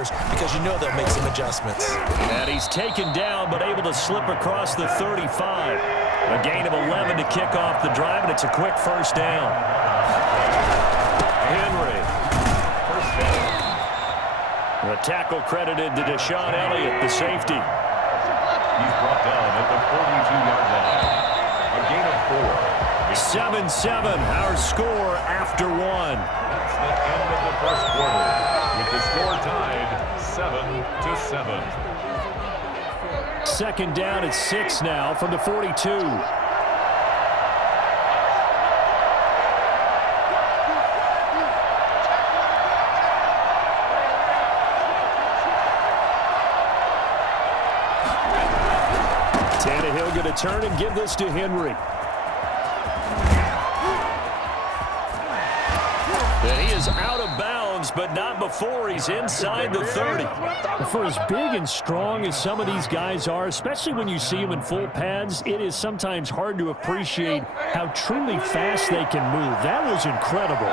quarters because you know they'll make some adjustments. And he's taken down but able to slip across the 35. A gain of 11 to kick off the drive, and it's a quick first down. Henry. First down. The tackle credited to Deshaun Elliott, the safety. He's brought down at the 42-yard line. A gain of 4. 7-7, our score after one. That's the end of the first quarter, with the score tied 7-7. Second down at 6 now from the 42. Tannehill going to turn and give this to Henry. And he is out of bounds, but not before he's inside the 30. For as big and strong as some of these guys are, especially when you see them in full pads, it is sometimes hard to appreciate how truly fast they can move. That was incredible.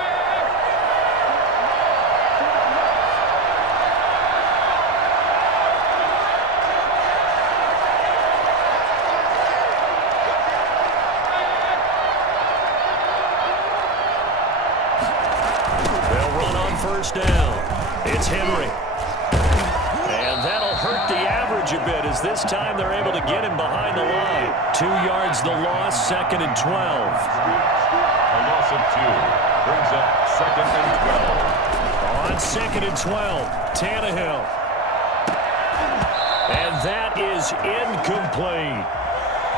First down. It's Henry. And that'll hurt the average a bit as this time they're able to get him behind the line. 2 yards the loss, 2nd and 12. A loss of 2 brings up 2nd and 12. On 2nd and 12, Tannehill. And that is incomplete.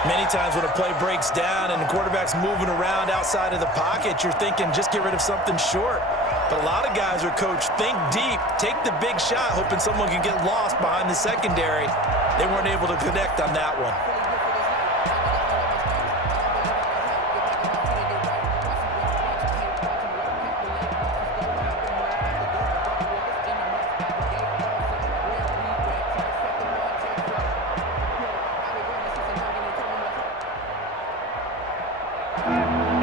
Many times when a play breaks down and the quarterback's moving around outside of the pocket, you're thinking just get rid of something short. But a lot of guys are coached, think deep, take the big shot, hoping someone can get lost behind the secondary. They weren't able to connect on that one.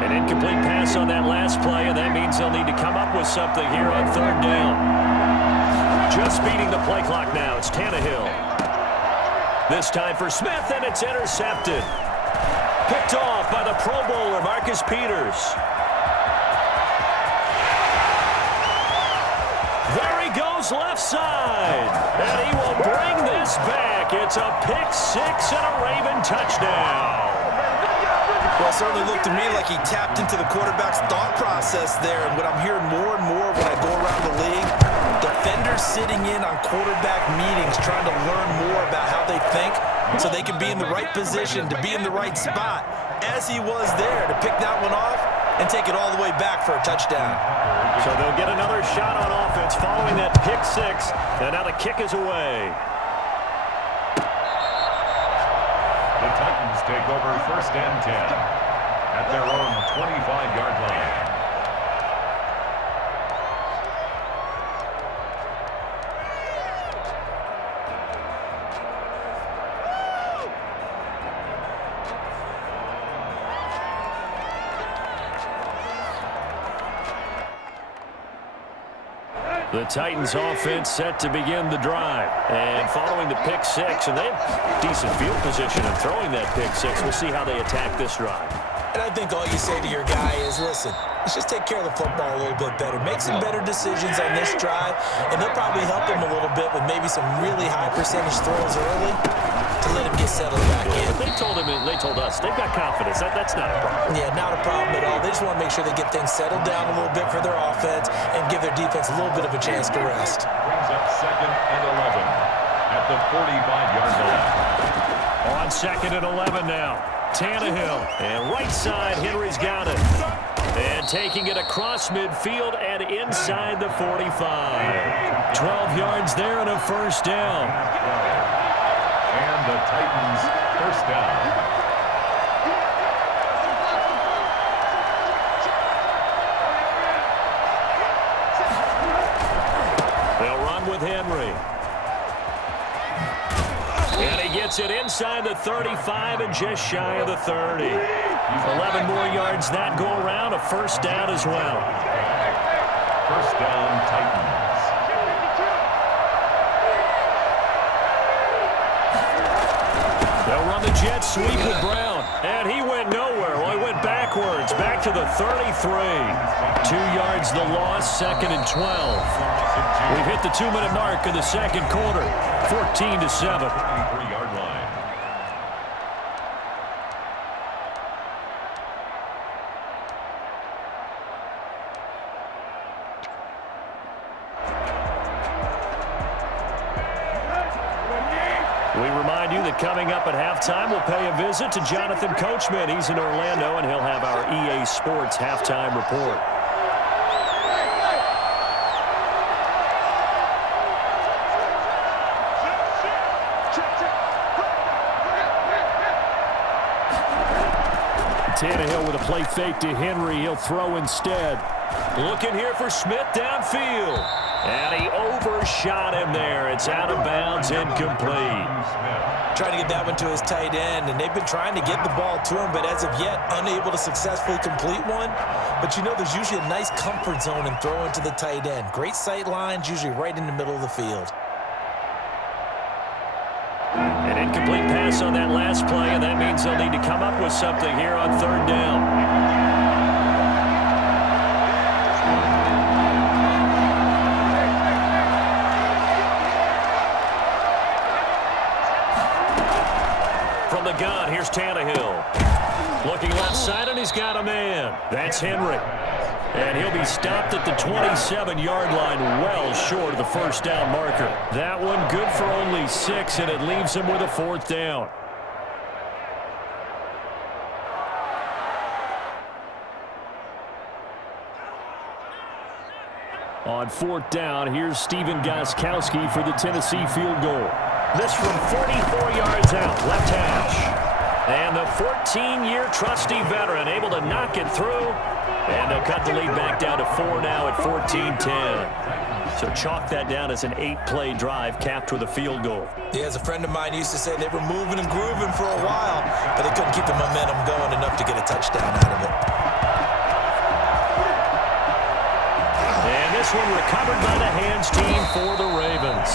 Incomplete pass on that last play, and that means they'll need to come up with something here on 3rd down. Just beating the play clock now. It's Tannehill. This time for Smith, and it's intercepted. Picked off by the Pro Bowler, Marcus Peters. There he goes, left side. And he will bring this back. It's a pick 6 and a Raven touchdown. Well, it certainly looked to me like he tapped into the quarterback's thought process there. And what I'm hearing more and more when I go around the league, defenders sitting in on quarterback meetings trying to learn more about how they think so they can be in the right position, to be in the right spot, as he was there to pick that one off and take it all the way back for a touchdown. So they'll get another shot on offense following that pick 6, and now the kick is away. The Titans take over 1st and 10 at their own 25-yard line. The Titans offense set to begin the drive. And following the pick 6, and they have decent field position in throwing that pick 6. We'll see how they attack this drive. And I think all you say to your guy is, listen, let's just take care of the football a little bit better. Make some better decisions on this drive, and they'll probably help him a little bit with maybe some really high percentage throws early to let him get settled back in. They told us, they've got confidence. That's not a problem. Yeah, not a problem at all. They just want to make sure they get things settled down a little bit for their offense and give their defense a little bit of a chance to rest. Brings up 2nd and 11 at the 45-yard line. On 2nd and 11 now. Tannehill, and right side, Henry's got it. And taking it across midfield and inside the 45. 12 yards there and a first down. And the Titans first down. They'll run with Henry. And he gets it inside the 35 and just shy of the 30. 11 more yards that go around, a first down as well. First down, Titans. jet sweep with Brown. And he went nowhere. Well, he went backwards, back to the 33. 2 yards the loss, 2nd and 12. We've hit the 2-minute mark in the second quarter, 14-7. 3-yard line. We remind you that coming up at halftime, we'll pay a visit to Jonathan Coachman. He's in Orlando, and he'll have our EA Sports halftime report. Tannehill with a play fake to Henry. He'll throw instead. Looking here for Smith downfield. And he overshot him there. It's out of bounds, incomplete. Trying to get that one to his tight end, and they've been trying to get the ball to him, but as of yet, unable to successfully complete one. But you know, there's usually a nice comfort zone in throwing to the tight end. Great sight lines, usually right in the middle of the field. An incomplete pass on that last play, and that means they'll need to come up with something here on 3rd down. From the gun, here's Tannehill. Looking left side, and he's got a man. That's Henry. And he'll be stopped at the 27-yard line, well short of the 1st down marker. That one good for only 6, and it leaves him with a 4th down. On 4th down, here's Steven Gostkowski for the Tennessee field goal. This from 44 yards out, left hash. And the 14-year trusty veteran able to knock it through. And they'll cut the lead back down to 4 now at 14-10. So chalk that down as an 8-play drive capped with a field goal. Yeah, as a friend of mine used to say, they were moving and grooving for a while, but they couldn't keep the momentum going enough to get a touchdown out of it. And this one recovered by the hands team for the Ravens.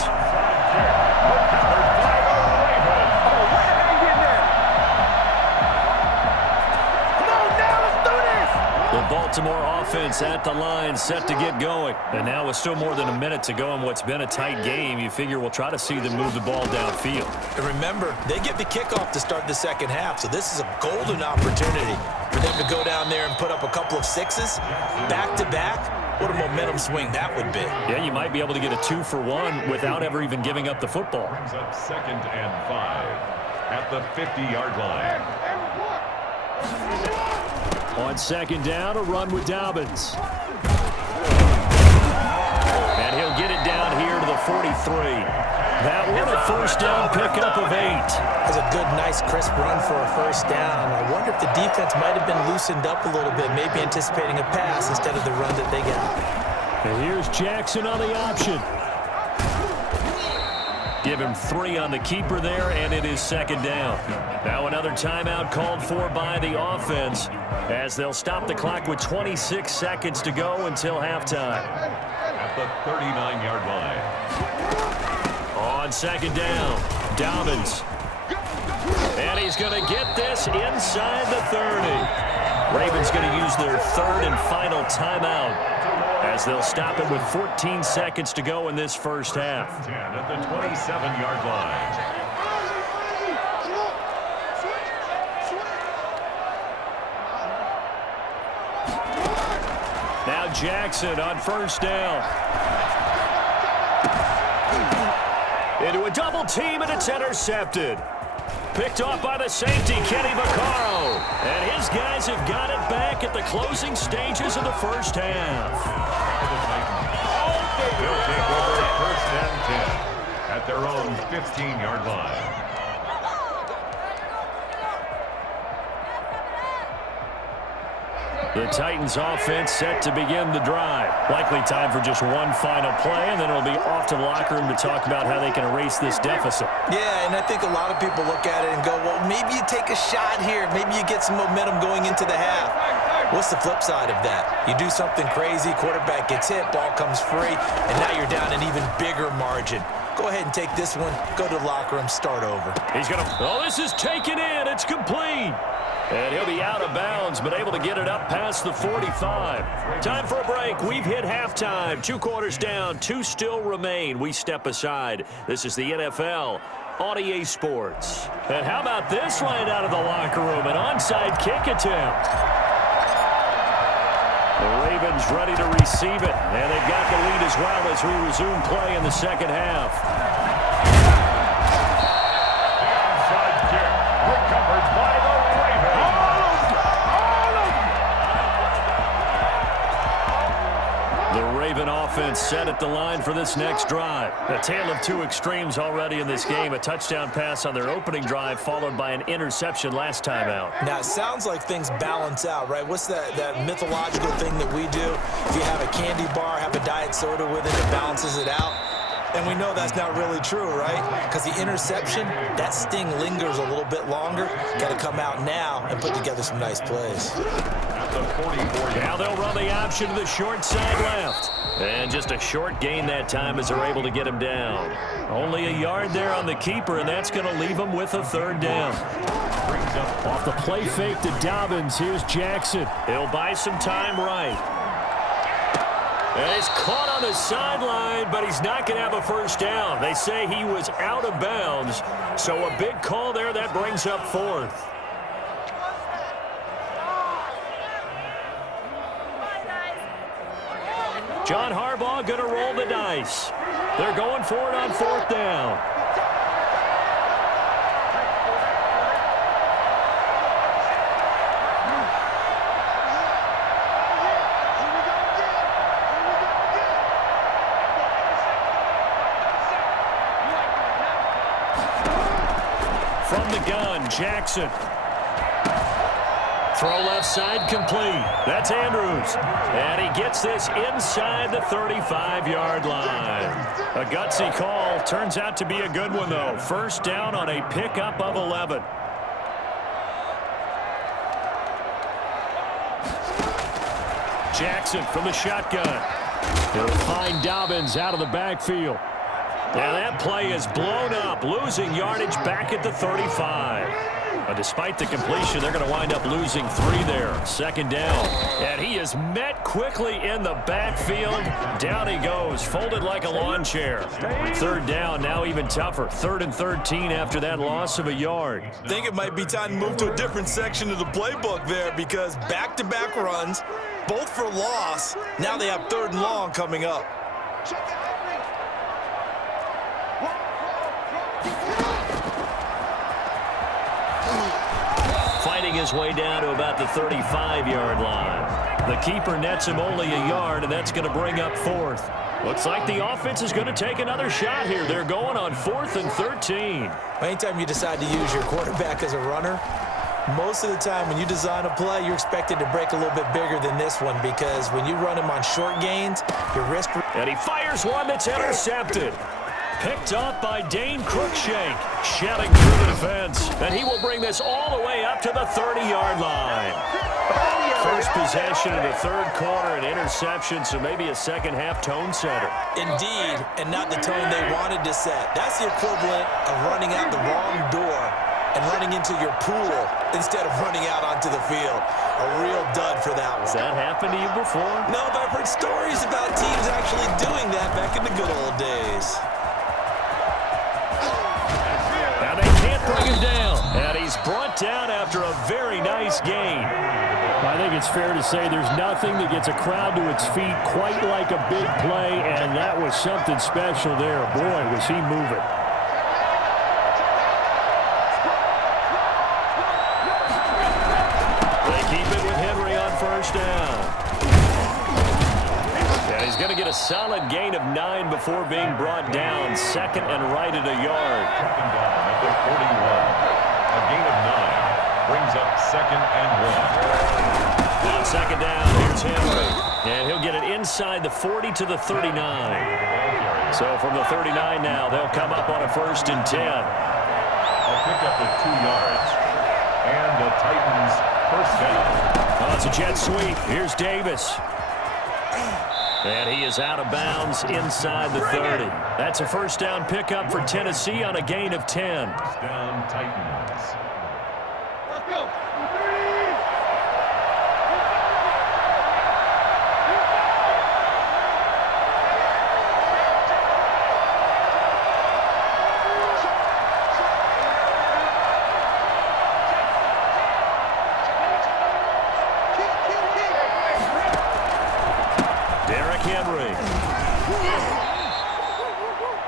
The Baltimore offense at the line, set to get going. And now with still more than a minute to go in what's been a tight game, you figure we'll try to see them move the ball downfield. And remember, they get the kickoff to start the second half, so this is a golden opportunity for them to go down there and put up a couple of 6s back-to-back. What a momentum swing that would be. Yeah, you might be able to get a 2-for-1 without ever even giving up the football. Brings up 2nd and 5 at the 50-yard line. On 2nd down, a run with Dobbins. And he'll get it down here to the 43. That one a 1st down pickup of 8. That's a good, nice, crisp run for a 1st down. I wonder if the defense might have been loosened up a little bit, maybe anticipating a pass instead of the run that they got. And here's Jackson on the option. Give him 3 on the keeper there, and it is 2nd down. Now another timeout called for by the offense as they'll stop the clock with 26 seconds to go until halftime. At the 39-yard line. On 2nd down, Dobbins. And he's going to get this inside the 30. Ravens going to use their 3rd and final timeout as they'll stop it with 14 seconds to go in this 1st half. 10 at the 27-yard line. Now Jackson on 1st down. Into a double team, and it's intercepted. Picked off by the safety, Kenny Vaccaro. And his guys have got it back at the closing stages of the 1st half. They'll take over 1st and 10 at their own 15-yard line. The Titans offense set to begin the drive. Likely time for just one final play, and then it'll be off to the locker room to talk about how they can erase this deficit. Yeah, and I think a lot of people look at it and go, well, maybe you take a shot here. Maybe you get some momentum going into the half. What's the flip side of that? You do something crazy, quarterback gets hit, ball comes free, and now you're down an even bigger margin. go ahead and take this one, go to the locker room, start over. He's going to, oh, this is taken in. It's complete. And he'll be out of bounds, but able to get it up past the 45. Time for a break. We've hit halftime. 2 quarters down, 2 still remain. We step aside. This is the NFL on EA Sports. And how about this right out of the locker room? An onside kick attempt. The Ravens ready to receive it. And they've got the lead as well as we resume play in the second half. The onside kick recovered by the Ravens. The Raven offense set at the line for this next drive. A tale of 2 extremes already in this game. A touchdown pass on their opening drive followed by an interception last time out. Now, it sounds like things balance out, right? What's that mythological thing that we do? If you have a candy bar, have a diet soda with it, it balances it out. And we know that's not really true, right? Because the interception, that sting lingers a little bit longer. Got to come out now and put together some nice plays. Now they'll run the option to the short side left. And just a short gain that time as they're able to get him down. Only a yard there on the keeper, and that's going to leave him with a 3rd down. Off the play fake to Dobbins. Here's Jackson. He'll buy some time right. And he's caught on the sideline, but he's not going to have a 1st down. They say he was out of bounds, so a big call there that brings up 4th. John Harbaugh going to roll the dice. They're going for it on 4th down. From the gun, Jackson. Throw left side complete. That's Andrews. And he gets this inside the 35-yard line. A gutsy call. Turns out to be a good one, though. 1st down on a pickup of 11. Jackson from the shotgun. He'll find Dobbins out of the backfield. And that play is blown up, losing yardage back at the 35. But despite the completion, they're going to wind up losing 3 there. 2nd down. And he is met quickly in the backfield. Down he goes, folded like a lawn chair. 3rd down, now even tougher. 3rd and 13 after that loss of a yard. I think it might be time to move to a different section of the playbook there because back-to-back runs, both for loss. Now they have 3rd and long coming up. Fighting his way down to about the 35-yard line. The keeper nets him only a yard, and that's going to bring up 4th. Looks like the offense is going to take another shot here. They're going on 4th and 13. Anytime you decide to use your quarterback as a runner, most of the time when you design a play, you're expected to break a little bit bigger than this one because when you run him on short gains, your risk... And he fires one that's intercepted. Picked up by Dane Cruikshank, shouting through the defense, and he will bring this all the way up to the 30-yard line. First possession of the 3rd quarter, an interception, so maybe a second-half tone setter. Indeed, and not the tone they wanted to set. That's the equivalent of running out the wrong door and running into your pool instead of running out onto the field. A real dud for that one. Has that happened to you before? No, but I've heard stories about teams actually doing that back in the good old days. Now they can't bring him down. And he's brought down after a very nice gain. I think it's fair to say there's nothing that gets a crowd to its feet quite like a big play, and that was something special there. Boy, was he moving. They keep it with Henry on 1st down. And he's going to get a solid gain of 9 before being brought down. 2nd and right at a yard. 2nd down at the 41. A gain of 9 brings up 2nd and 1. On 2nd down, here's Henry. And he'll get it inside the 40 to the 39. So from the 39 now, they'll come up on a 1st and 10. A pickup of 2 yards. And the Titans 1st down. Oh, it's a jet sweep. Here's Davis. And he is out of bounds inside the 30. That's a first down pickup for Tennessee on a gain of 10. First down, Titans. Let's go.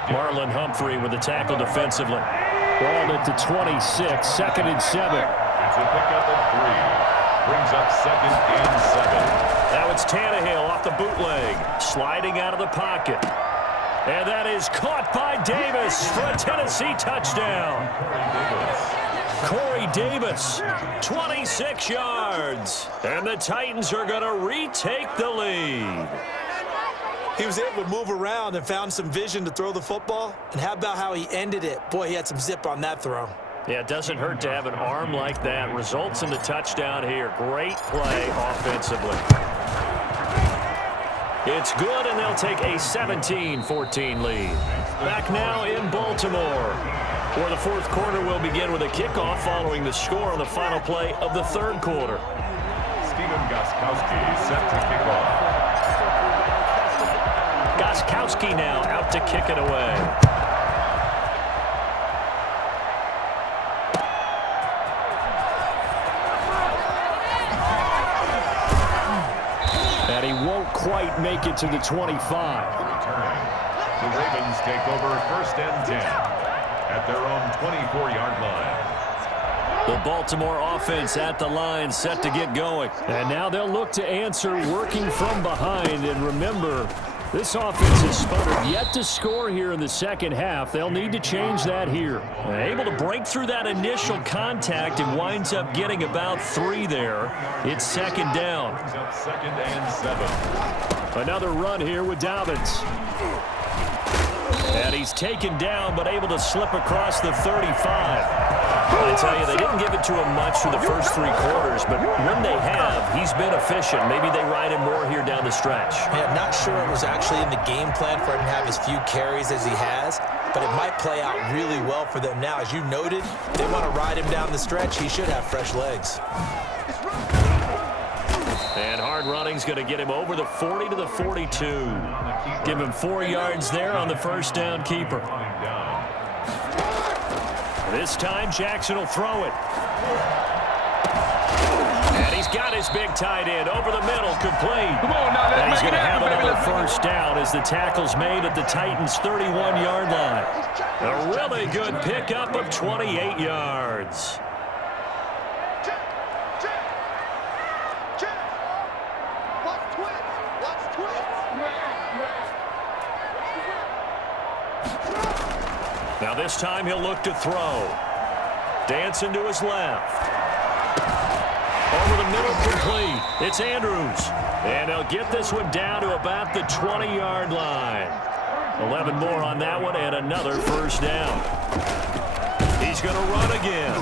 Marlon Humphrey with the tackle defensively. Ball at the 26, second and 7. It's a pickup of 3. Brings up second and 7. Now it's Tannehill off the bootleg, sliding out of the pocket. And that is caught by Davis for a Tennessee touchdown. Corey Davis, 26 yards. And the Titans are going to retake the lead. He was able to move around and found some vision to throw the football. And how about how he ended it? Boy, he had some zip on that throw. Yeah, it doesn't hurt to have an arm like that. Results in the touchdown here. Great play offensively. It's good, and they'll take a 17-14 lead. Back now in Baltimore, where the fourth quarter will begin with a kickoff following the score on the final play of the third quarter. Stephen Gostkowski set to kick off. Gostkowski now out to kick it away. And he won't quite make it to the 25. Return. The Ravens take over first and 10 at their own 24-yard line. The Baltimore offense at the line, set to get going. And now they'll look to answer working from behind. And remember, this offense has sputtered yet to score here in the second half. They'll need to change that here. Able to break through that initial contact and winds up getting about 3 there. It's second down. Second and 7. Another run here with Dobbins. And he's taken down, but able to slip across the 35. I tell you, they didn't give it to him much for the first 3 quarters, but when they have, he's been efficient. Maybe they ride him more here down the stretch. Yeah, not sure it was actually in the game plan for him to have as few carries as he has, but it might play out really well for them now. As you noted, they want to ride him down the stretch. He should have fresh legs. And hard running's going to get him over the 40 to the 42. Give him 4 yards there on the first down keeper. This time, Jackson will throw it. And he's got his big tight end over the middle, complete. Come on now, and he's going to have baby. another first down as the tackle's made at the Titans' 31-yard line. A really good pickup of 28 yards. Now this time he'll look to throw. Dancing to his left. Over the middle, complete. It's Andrews. And he'll get this one down to about the 20-yard line. 11 more on that one and another first down. He's going to run again.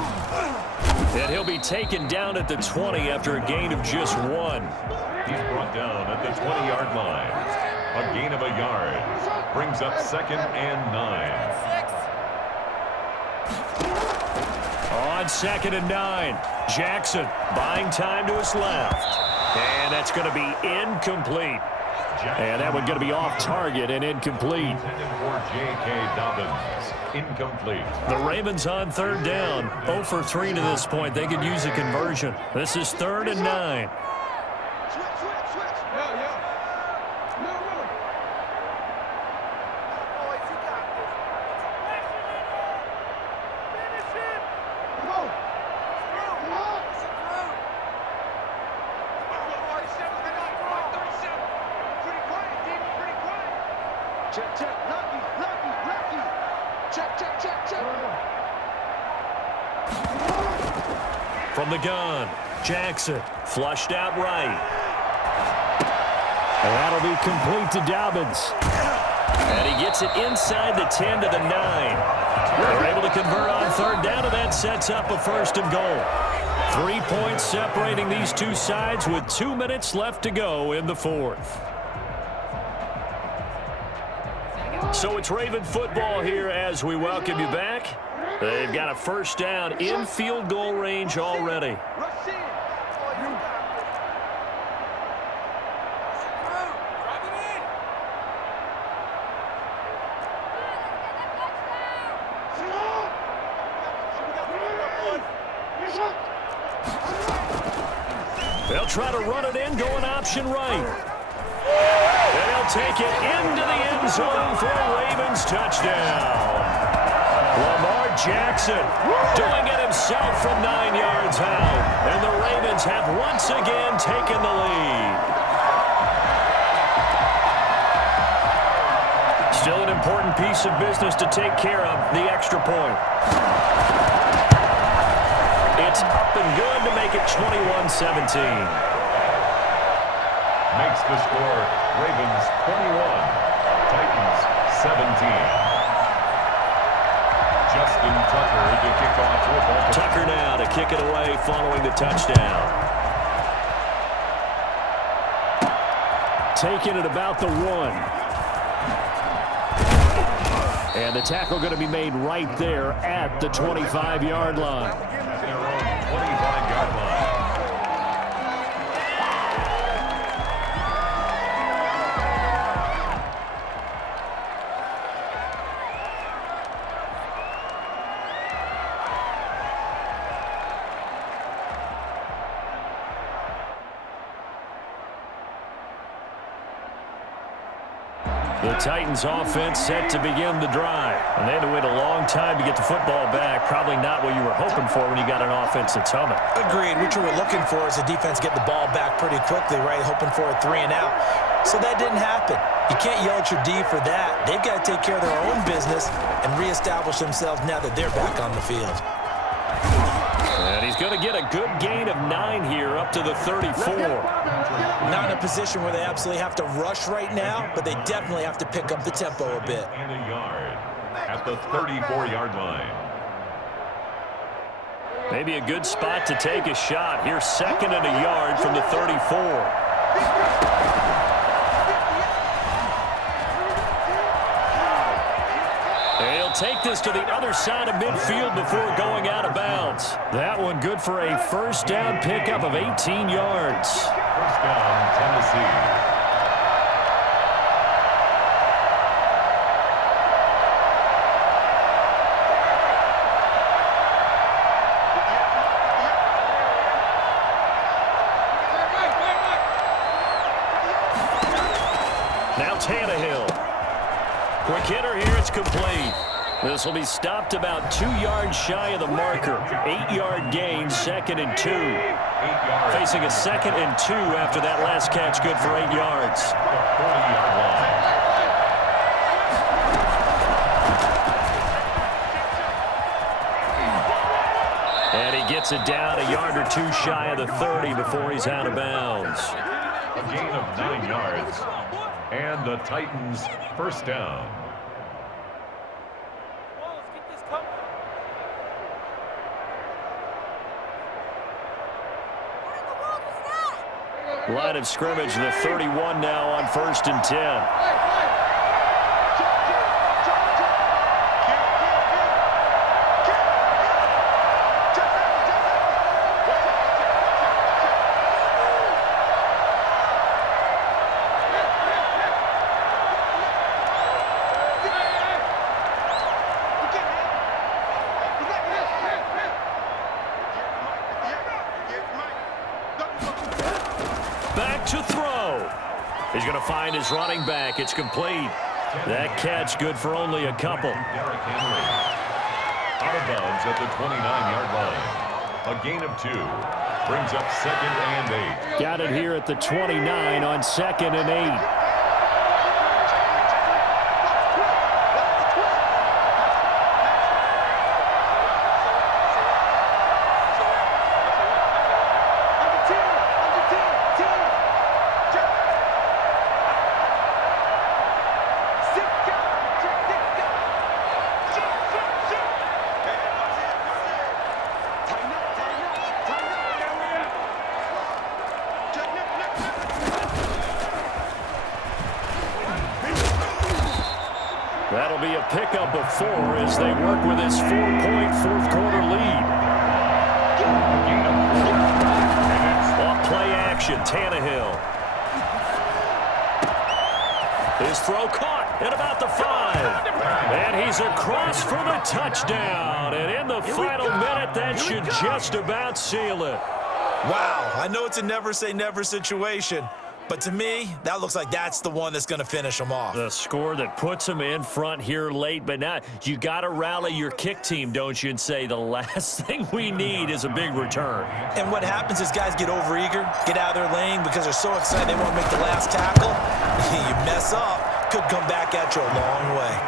And he'll be taken down at the 20 after a gain of just 1. He's brought down at the 20-yard line. A gain of a yard. Brings up second and 9. On second and 9, Jackson buying time to his left. And that's going to be incomplete. And that one going to be off target and incomplete. For J.K. Dobbins, incomplete. The Ravens on third down, 0 for 3 to this point. They could use a conversion. This is 3rd and 9. From the gun, Jackson flushed out right. And that'll be complete to Dobbins. And he gets it inside the 10 to the 9. They're able to convert on third down, and that sets up a first and goal. 3 points separating these two sides with 2 minutes left to go in the fourth. So it's Raven football here as we welcome you back. They've got a first down in field goal range already. They'll try to run it in, going option right. They'll take it into the end zone for a Ravens touchdown. Lamar Jackson doing it himself from 9 yards out. And the Ravens have once again taken the lead. Still an important piece of business to take care of, the extra point. It's up and good to make it 21-17. Makes the score Ravens 21, Titans 17. Justin Tucker to kick off for Baltimore. Tucker now to kick it away following the touchdown. Taking it about the 1. And the tackle going to be made right there at the 25-yard line. Their own 25-yard line. The Titans offense set to begin the drive. And they had to wait a long time to get the football back. Probably not what you were hoping for when you got an offense that's humming. Agreed. What you were looking for is the defense get the ball back pretty quickly, right? Hoping for a 3 and out. So that didn't happen. You can't yell at your D for that. They've got to take care of their own business and reestablish themselves now that they're back on the field. And he's going to get a good gain of 9 here up to the 34. Not in a position where they absolutely have to rush right now, but they definitely have to pick up the tempo a bit. And a yard at the 34-yard line. Maybe a good spot to take a shot. Here's 2nd and a yard from the 34. They'll take this to the other side of midfield before going out of bounds. That one good for a first down pickup of 18 yards. First down, Tennessee. Now Tannehill. Quick hitter here, it's complete. This will be stopped about 2 yards shy of the marker. 8-yard gain, 2nd and 2. Facing a 2nd and 2 after that last catch, good for 8 yards. 40-yard line. And he gets it down a yard or 2 shy of the 30 before he's out of bounds. A gain of 9 yards. And the Titans first down. Line of scrimmage, the 31 now on 1st and 10. Back to throw. He's going to find his running back. It's complete. That catch good for only a couple. Derrick Henry out of bounds at the 29-yard line. A gain of 2. Brings up 2nd and 8. Got it here at the 29 on 2nd and 8. up of 4 as they work with this 4-point fourth-quarter lead. Off play action, Tannehill. His throw caught at about the 5. And he's across for the touchdown. And in the final minute, that should just about seal it. Wow, I know it's a never say never situation, but to me, that looks like that's the one that's going to finish them off. The score that puts them in front here late, but now you got to rally your kick team, don't you, and say the last thing we need is a big return. And what happens is guys get overeager, get out of their lane because they're so excited they want to make the last tackle. You mess up, could come back at you a long way.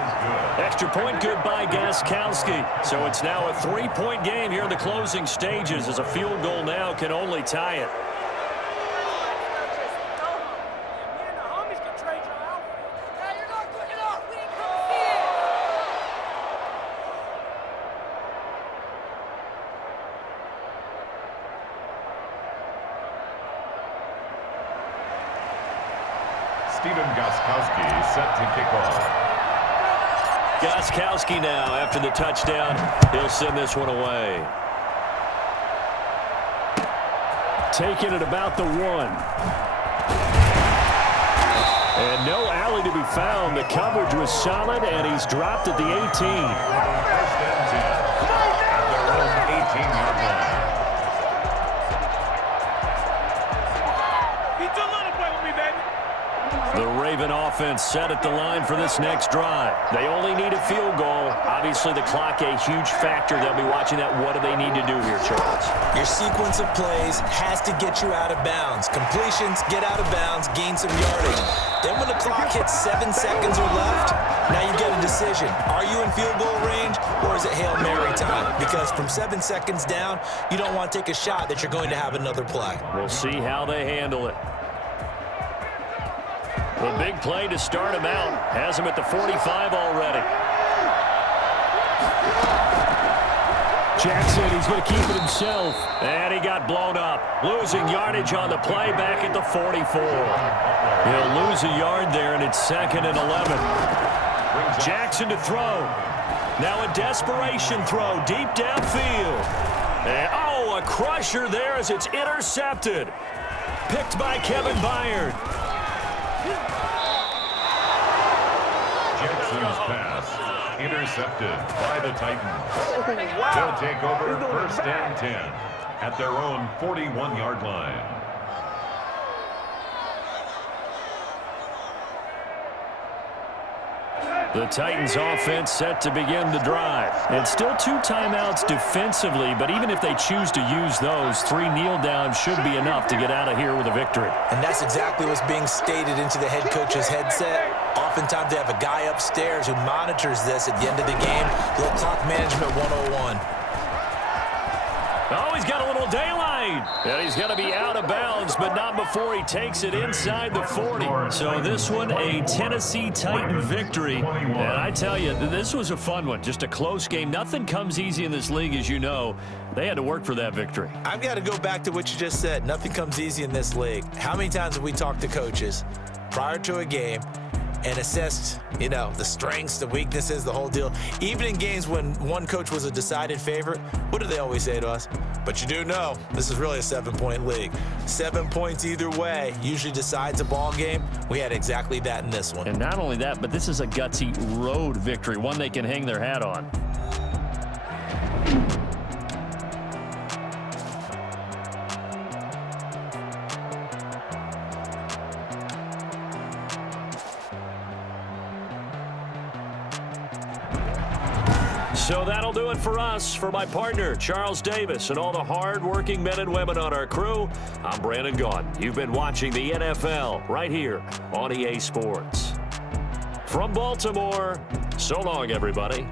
Extra point good by Gostkowski. So it's now a 3-point game here in the closing stages as a field goal now can only tie it. Gostkowski set to kick off. Gostkowski now after the touchdown. He'll send this one away. Taking it about the 1. And no alley to be found. The coverage was solid, and he's dropped at the 18. First and 10 at their own 18-yard line. The Raven offense set at the line for this next drive. They only need a field goal. Obviously, the clock a huge factor. They'll be watching that. What do they need to do here, Charles? Your sequence of plays has to get you out of bounds. Completions, get out of bounds, gain some yardage. Then when the clock hits 7 seconds or left, now you get a decision. Are you in field goal range or is it Hail Mary time? Because from 7 seconds down, you don't want to take a shot that you're going to have another play. We'll see how they handle it. The big play to start him out. Has him at the 45 already. Jackson, he's going to keep it himself. And he got blown up. Losing yardage on the play back at the 44. He'll lose a yard there, and it's 2nd and 11. Jackson to throw. Now a desperation throw deep downfield. And, oh, a crusher there as it's intercepted. Picked by Kevin Byard. Jackson's pass intercepted by the Titans. They'll take over 1st and 10 at their own 41-yard line. The Titans offense set to begin the drive. And still 2 timeouts defensively, but even if they choose to use those, 3 kneel downs should be enough to get out of here with a victory. And that's exactly what's being stated into the head coach's headset. Oftentimes they have a guy upstairs who monitors this at the end of the game. Little clock management 101. Oh, he's got a little daylight. And he's going to be out of bounds, but not before he takes it inside the 40. So this one, a Tennessee Titan victory. And I tell you, this was a fun one. Just a close game. Nothing comes easy in this league, as you know. They had to work for that victory. I've got to go back to what you just said. Nothing comes easy in this league. How many times have we talked to coaches prior to a game and assessed, you know, the strengths, the weaknesses, the whole deal? Even in games when one coach was a decided favorite, what do they always say to us? But you do know this is really a 7-point league. 7 points either way usually decides a ball game. We had exactly that in this one. And not only that, but this is a gutsy road victory, one they can hang their hat on. So that'll do it for us. For my partner, Charles Davis, and all the hard-working men and women on our crew, I'm Brandon Gaudin. You've been watching the NFL right here on EA Sports. From Baltimore, so long, everybody.